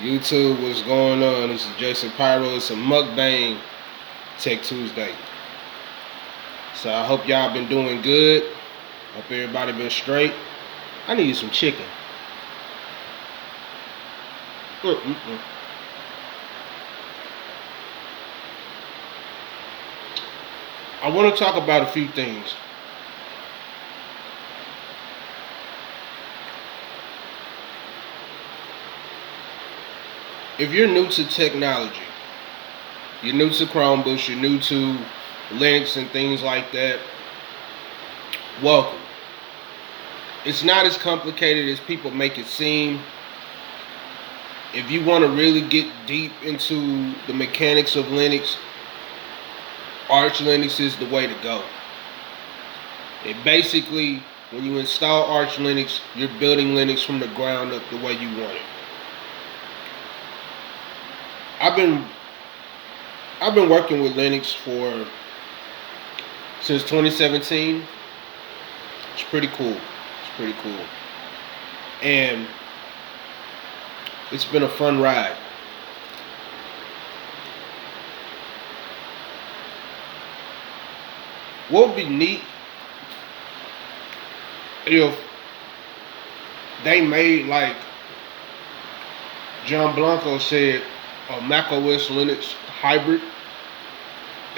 YouTube, what's going on? This is Jason Pyro. It's a mukbang Tech Tuesday. So I hope y'all been doing good. Hope everybody been straight. I need some chicken. Mm-mm-mm. I want to talk about a few things. If you're new to technology, you're new to Chromebooks, you're new to Linux and things like that, welcome. It's not as complicated as people make it seem. If you want to really get deep into the mechanics of Linux, Arch Linux is the way to go. It basically, when you install Arch Linux, you're building Linux from the ground up the way you want it. I've been working with Linux since 2017. It's pretty cool. And it's been a fun ride. What would be neat if they made, like John Blanco said, a Mac OS Linux hybrid?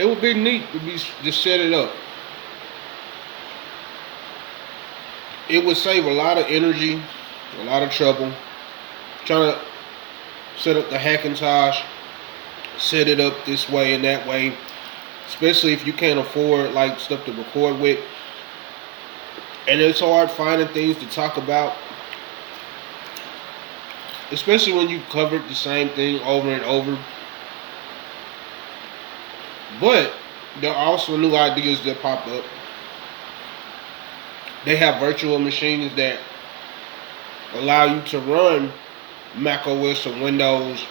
It would be neat to just set it up. It would save a lot of energy, a lot of trouble. Trying to set up the Hackintosh, set it up this way and that way, especially if you can't afford like stuff to record with. And it's hard finding things to talk about, especially when you covered the same thing over and over. But there are also new ideas that pop up. They have virtual machines that allow you to run Mac OS or Windows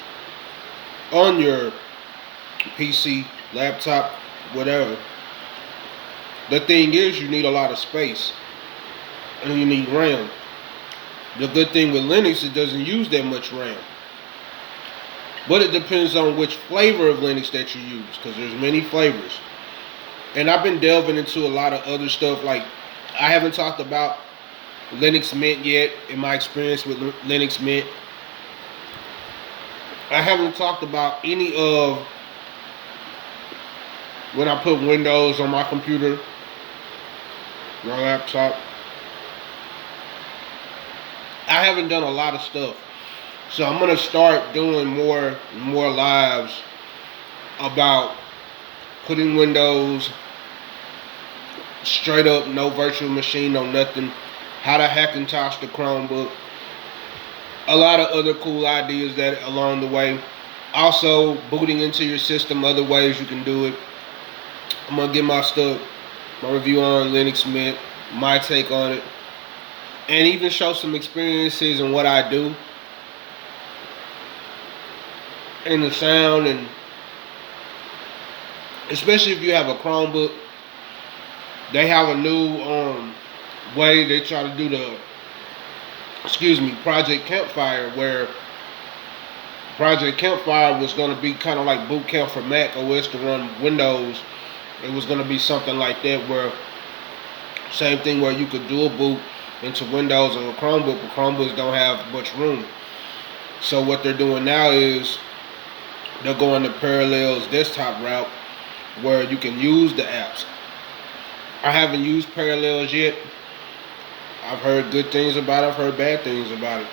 on your PC, laptop, whatever. The thing is, you need a lot of space and you need RAM. The good thing with Linux, it doesn't use that much RAM. But it depends on which flavor of Linux that you use, because there's many flavors. And I've been delving into a lot of other stuff. Like, I haven't talked about Linux Mint yet, in my experience with Linux Mint. I haven't talked about any of when I put Windows on my computer, my laptop. I haven't done a lot of stuff. So I'm gonna start doing more lives about putting Windows straight up, no virtual machine, no nothing. How to Hackintosh the Chromebook. A lot of other cool ideas that along the way. Also, booting into your system, other ways you can do it. I'm gonna get my review on Linux Mint, my take on it, and even show some experiences and what I do, and the sound, and especially if you have a Chromebook, they have a new way they try to do the Project Campfire, where Project Campfire was going to be kind of like boot camp for Mac OS to run Windows. It was going to be something like that, where same thing where you could dual boot into Windows and a Chromebook, but Chromebooks don't have much room. So what they're doing now is they're going the Parallels desktop route, where you can use the apps. I haven't used Parallels yet. I've heard good things about it. I've heard bad things about it.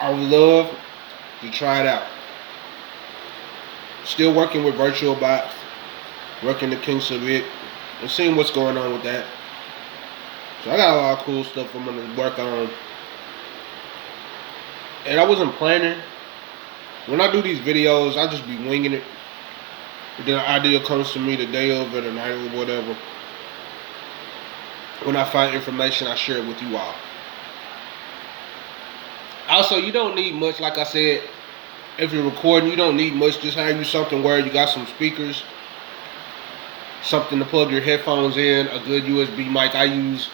I would love to try it out. Still working with VirtualBox, working the kinks of it, and seeing what's going on with that. So I got a lot of cool stuff I'm going to work on. And I wasn't planning. When I do these videos, I just be winging it. Then an idea comes to me the day of or the night or whatever. When I find information, I share it with you all. Also, you don't need much. Like I said, if you're recording, you don't need much. Just have you something where you got some speakers, something to plug your headphones in, a good USB mic. I use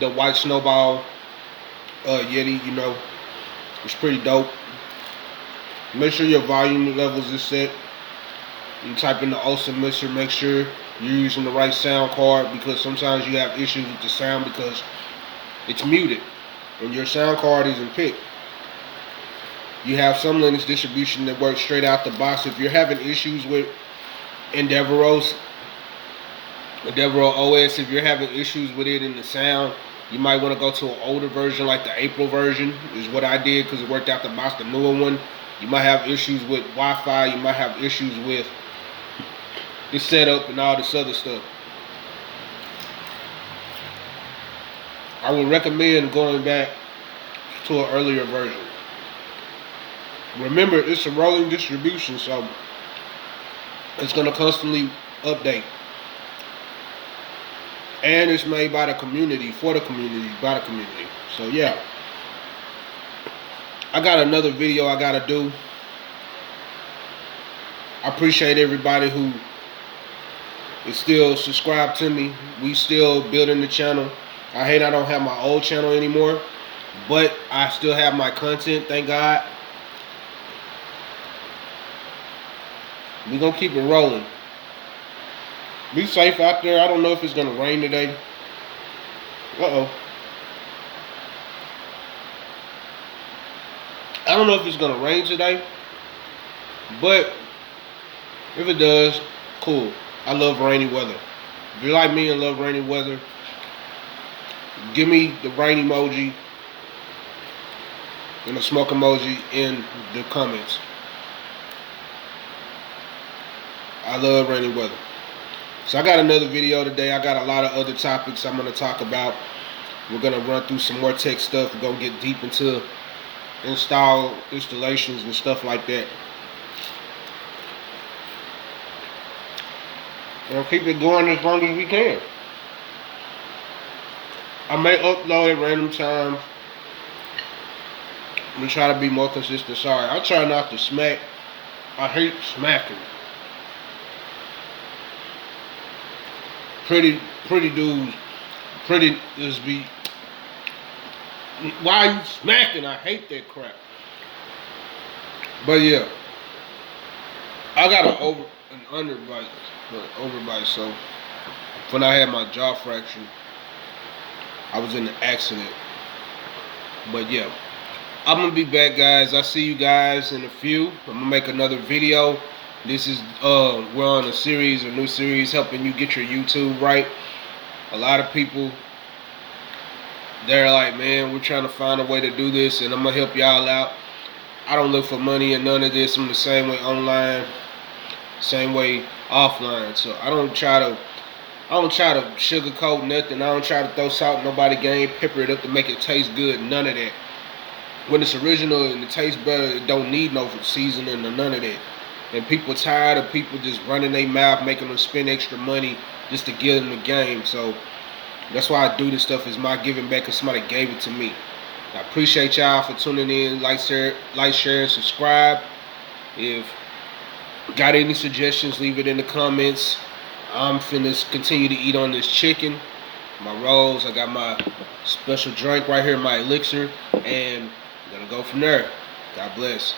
the White Snowball Yeti, It's pretty dope. Make sure your volume levels is set. You type in the awesome mixer. Make sure you're using the right sound card, because sometimes you have issues with the sound because it's muted and your sound card isn't picked. You have some Linux distribution that works straight out the box. If you're having issues with Endeavor OS, if you're having issues with it in the sound, you might want to go to an older version like the April version, is what I did, because it worked out the box. The newer one, you might have issues with Wi-Fi, you might have issues with the setup and all this other stuff. I would recommend going back to an earlier version. Remember, it's a rolling distribution, so it's going to constantly update. And it's made by the community, for the community, by the community. So yeah, I got another video I got to do. I appreciate everybody who is still subscribed to me. We still building the channel. I hate I don't have my old channel anymore, but I still have my content, thank God. We're going to keep it rolling. Be safe out there. I don't know if it's going to rain today. Uh-oh. I don't know if it's going to rain today, but if it does, cool. I love rainy weather. If you're like me and love rainy weather, give me the rain emoji and the smoke emoji in the comments. I love rainy weather. So I got another video today. I got a lot of other topics I'm going to talk about. We're going to run through some more tech stuff. We're going to get deep into installations and stuff like that. We'll keep it going as long as we can. I may upload at random times. I'm going to try to be more consistent. Sorry, I try not to smack. I hate smacking. Pretty dudes. Pretty just be. Why are you smacking? I hate that crap. But yeah, I got an overbite. So when I had my jaw fracture, I was in an accident. But yeah, I'm gonna be back, guys. I'll see you guys in a few. I'm gonna make another video. This is we're on a new series helping you get your YouTube right. A lot of people, they're like, man, we're trying to find a way to do this, and I'm gonna help y'all out. I don't look for money and none of this. I'm the same way online, same way offline. So I don't try to sugarcoat nothing. I don't try to throw salt in nobody's game, pepper it up to make it taste good. None of that. When it's original and it tastes better, it don't need no seasoning or none of that. And people tired of people just running their mouth, making them spend extra money just to get in the game. So that's why I do this stuff, is my giving back, because somebody gave it to me. I appreciate y'all for tuning in. Like, share, and subscribe. If got any suggestions, leave it in the comments. I'm finna continue to eat on this chicken, my rolls. I got my special drink right here, my elixir, and I'm gonna go from there. God bless.